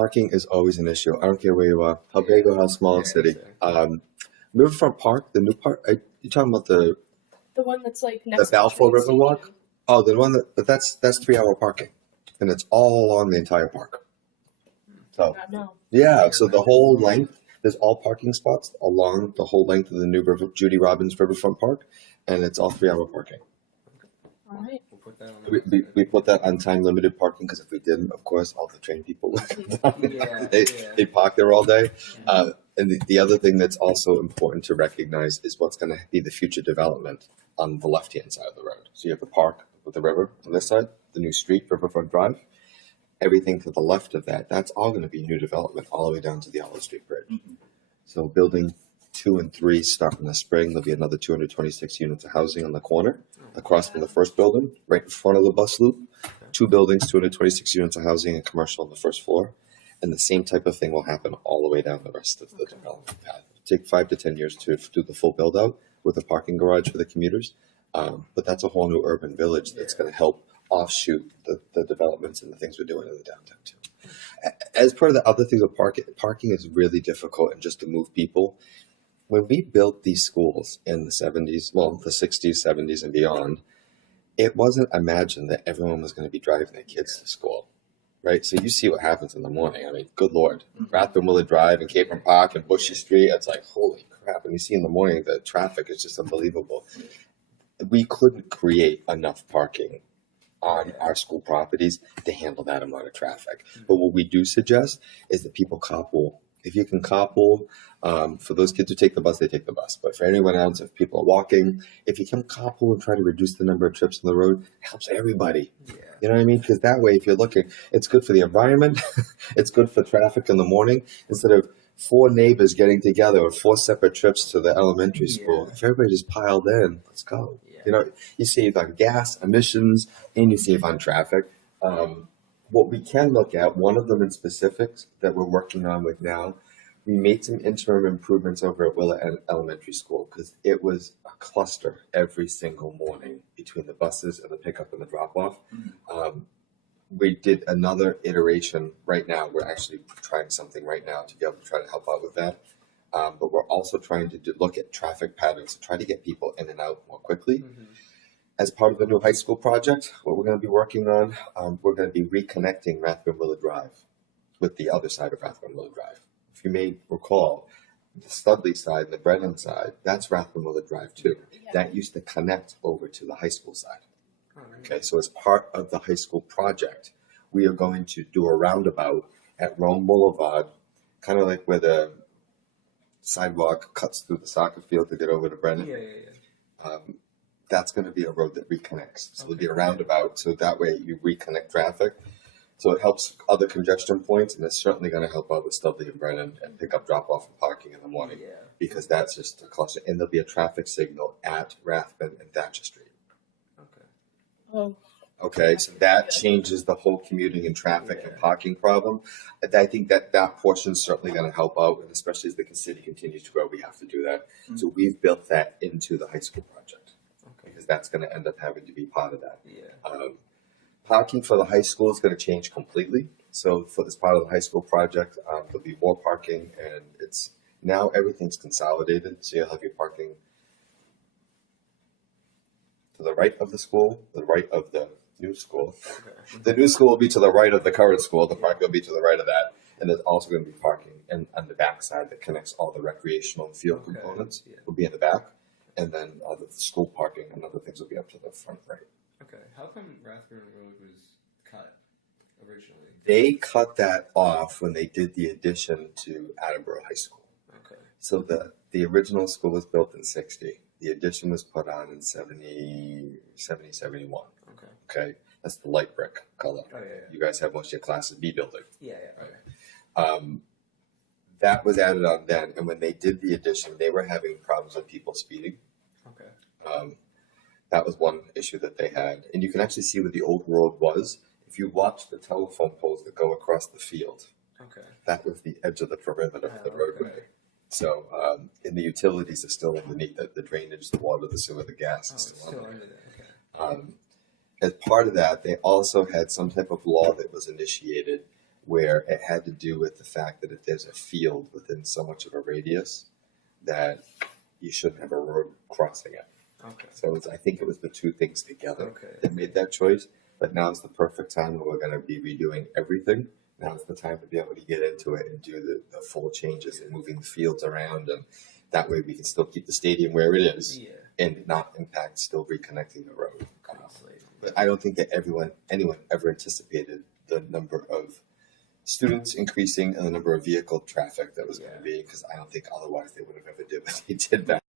Parking is always an issue. I don't care where you are, how big or how small a city. Exactly. Riverfront Park, the new park. You talking about The one that's like the next to the Balfour train Riverwalk? station. Oh, the one that, but that's 3 hour parking, and it's all along the entire park. So No. yeah, so the whole length, there's all parking spots along the whole length of the new Judy Robbins Riverfront Park, and it's all 3 hour parking. All right. We'll put that on the We put that on time limited parking because if we didn't, of course, all the train people would Yeah, they park there all day. And the other thing that's also important to recognize is what's going to be the future development on the left hand side of the road. So you have the park with the river on this side, the new street, Riverfront Drive. Everything to the left of that, that's all going to be new development all the way down to the Olive Street Bridge. So building 2 and 3 start in the spring. There'll be another 226 units of housing on the corner across from the first building, right in front of the bus loop. 2 buildings, 226 units of housing and commercial on the first floor. And the same type of thing will happen all the way down the rest of the development path. It'll take 5 to 10 years to do the full build out with a parking garage for the commuters. But that's a whole new urban village that's going to help offshoot the developments and the things we're doing in the downtown too. As part of the other things with parking is really difficult and just to move people. When we built these schools in the 70s, well, the 60s, 70s, and beyond, it wasn't imagined that everyone was going to be driving their kids to school, right? So you see what happens in the morning. I mean, good Lord. Rathbone Willard Drive and Capron Park and Bushy Street, it's like, holy crap. And you see in the morning, the traffic is just unbelievable. We couldn't create enough parking on our school properties to handle that amount of traffic. But what we do suggest is that people carpool. If you can carpool, for those kids who take the bus, they take the bus. But for anyone else, if people are walking, if you can carpool and try to reduce the number of trips on the road, it helps everybody. Yeah. You know what I mean? Because that way, if you're looking, it's good for the environment. It's good for traffic in the morning. Instead of 4 neighbors getting together or 4 separate trips to the elementary school, if everybody just piled in, let's go. Yeah. You know, you save on gas, emissions, and you save on traffic. What we can look at, one of them in specifics that we're working on with now, we made some interim improvements over at Willett Elementary School because it was a cluster every single morning between the buses and the pickup and the drop off. We did another iteration right now. We're actually trying something right now to be able to try to help out with that. But we're also trying to look at traffic patterns to try to get people in and out more quickly. As part of the new high school project, what we're going to be working on, we're going to be reconnecting Rathbone Willard Drive with the other side of Rathbone Willard Drive. If you may recall, the Studley side and the Brennan side, that's Rathbone Willard Drive too. Yeah. That used to connect over to the high school side. Okay, so as part of the high school project, we are going to do a roundabout at Rome Boulevard, kind of like where the sidewalk cuts through the soccer field to get over to Brennan. That's going to be a road that reconnects. So there'll be a roundabout, so that way you reconnect traffic. So it helps other congestion points, and it's certainly going to help out with Studley and Brennan and pick up, drop off, and parking in the morning because that's just a cluster. And there'll be a traffic signal at Rathbone and Thatcher Street. Oh. Okay, so that changes the whole commuting and traffic and parking problem. I think that portion is certainly going to help out, and especially as the city continues to grow, we have to do that. So we've built that into the high school project because that's going to end up having to be part of that. Parking for the high school is going to change completely. So for this part of the high school project, there'll be more parking, and it's now everything's consolidated. So you'll have your parking to the right of the school, the right of the new school. The new school will be to the right of the current school. The parking will be to the right of that. And there's also going to be parking on the back side that connects all the recreational and field components will be in the back. And then the school parking and other things will be up to the front right. Okay. How come Rathbone Road was cut originally? They cut that off when they did the addition to Attleboro High School. Okay. So the original school was built in 60. The addition was put on in 71. Okay. That's the light brick color. Oh, yeah. You guys have most of your classes B building. Yeah. Okay. That was added on then, and when they did the addition, they were having problems with people speeding. Okay. That was one issue that they had, and you can actually see where the old road was. If you watch the telephone poles that go across the field, that was the edge of the perimeter of the roadway. So, and the utilities are still underneath it, the drainage, the water, the sewer, the gas is still under there. As part of that, they also had some type of law that was initiated where it had to do with the fact that if there's a field within so much of a radius, that you shouldn't have a road crossing it. Okay. So I think it was the two things together Okay. that made that choice. But now's the perfect time when we're going to be redoing everything. Now's the time to be able to get into it and do the full changes and moving the fields around. And that way we can still keep the stadium where it is Yeah. and not impact still reconnecting the road. Honestly. But I don't think that anyone ever anticipated the number of students increasing and the number of vehicle traffic that was going to be, because I don't think otherwise they would have ever did what they did back